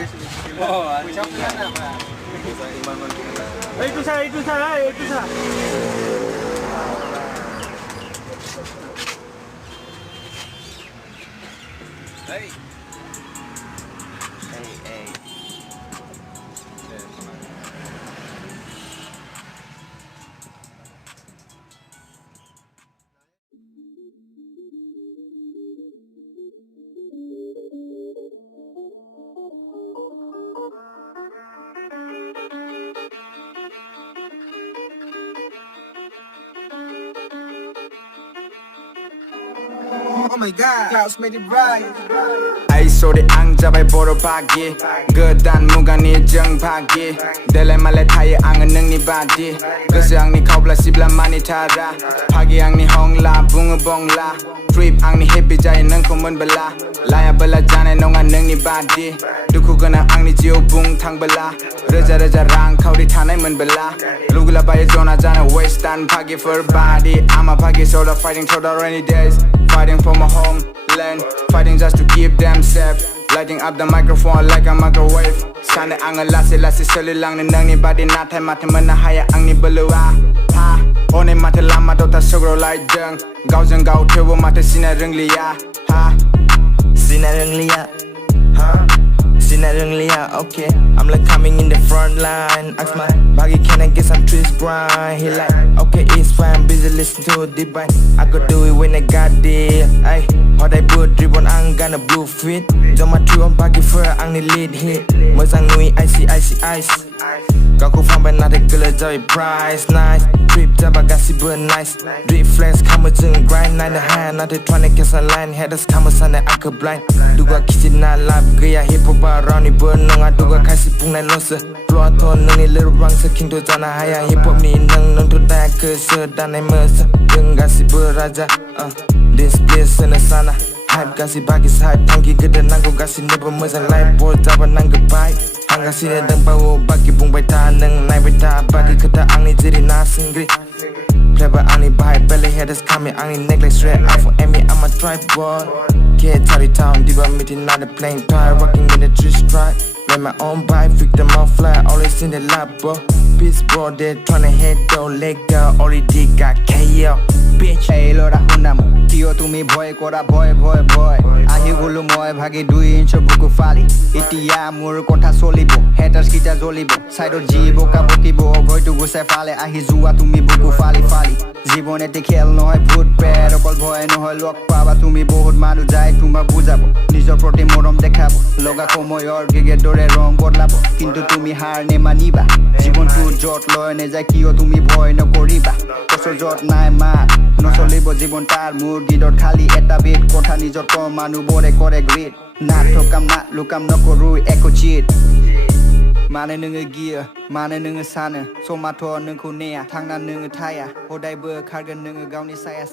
Itu saya. Hey. Oh my God, clouds made it bright. Ai 소리 앙잡아이 보러 파기 그단 무관이 정파기 델레 말레 타이 앙은 능니 바디 그스 앙니 카블라 시블라 마니 타라 파기 앙니 홍라 붕어 봉라 트립 앙니 해피자이 능코 문발라 라야 발라 자네 농아 능니 바디 두쿠 그나 앙니 지오 붕 탕발라 रजा रां खाउरी थानाय मोनबोला लुगला bio जना जाना वेस्टार्न भागी for body I'm a भागी sort of fighting through the rainy days fighting for my homeland fighting just to keep them safe lighting up the microphone like a microwave साने आङो लासै सोलिलांनो नोंनि बादि नाथाय माथो मोननो हाया आंनि बोलोआ हा हनै माथो लामा दथा सौग्रावलायदों गावजों गाव थेवबो माथो सिनाय रोंलिया हा सिनाय रोंलिया हा Sina Runglia, okay. I'm like coming in the front line. Ask my baggy, can I get some twist grind? He like, okay, it's fine, busy listen to the beat. I could do it when I got there. Ay, how they put drip on ang gonna blue fit. Jom my true on baggy fur, ang ni lead hit. Mozang nui, ice. Kau ku faham benar gila joy price nice. Trip jabba gasi burn nice. Drip flex kamu jeng grind 9 to hand. Nanti tuan ke line headers kamu sana aku blind. Duga kisi na lap gaya hip hop around ni burn nang aduga kasih pung nai lonse. Floor ton nang ni little rang seking tu jana haya hip hop ni nang tu dah ke sedan nai mersa. Jeng gasi beraja. This sana sana. Hype gasi bagi hype tangki gede nangku gasi never mezang life boy jabba nang goodbye. Hangga sini dan bau bagi bung baita neng naik baita bagi kata angni jadi nasengri. Clever angni bahai belly headers kami angni necklace red iPhone Emmy I'm a tripod. Kid Tari Town diba meeting not a playing toy walking in the tree stride. Make my own bike freak them out fly always in the lab bro. Peace bro they tryna head though leg down already got KO bitch. Hey lora hunam কিয় তুমি ভয় কৰা ভয় আহি গলো মই ভাগি 2 ইঞ্চৰ বুকু ফালি এতিয়া মোৰ কথা চলিব হেটাৰ্স কিটা জ্বলিব সাইডত জীব কাবকিব ভয়টো গুছাই ফালে আহি যোৱা তুমি বুকু ফালি জীৱন এটি খেল নহয় ভূত প্ৰেত অকল ভয় নহয় লগ পাবা তুমি বহুত মানুহ যায় তোমাক বুজাব নিজৰ প্ৰতি মৰম দেখাব লগা সময়ৰ গেগে দৰে ৰং বদলাব কিন্তু তুমি হাৰ নেমানিবা জীৱনটো জট লয় নেযায় কিয় তুমি ভয় নকৰিবা কষ্ট জট নাই মা নচলিব জীৱন তাৰ মোৰ গিডৰ খালি এটা বেট কথা নিজৰ কম মানুহ বৰে কৰে গ্ৰেট না ঠকাম না লুকাম নকৰো একো চিট मानो नोङो गियो मानो नोङो सानो समाथ' नोंखौ नेया थांना नोङो थाया हदायबो खारगोन नोङो गावनि साया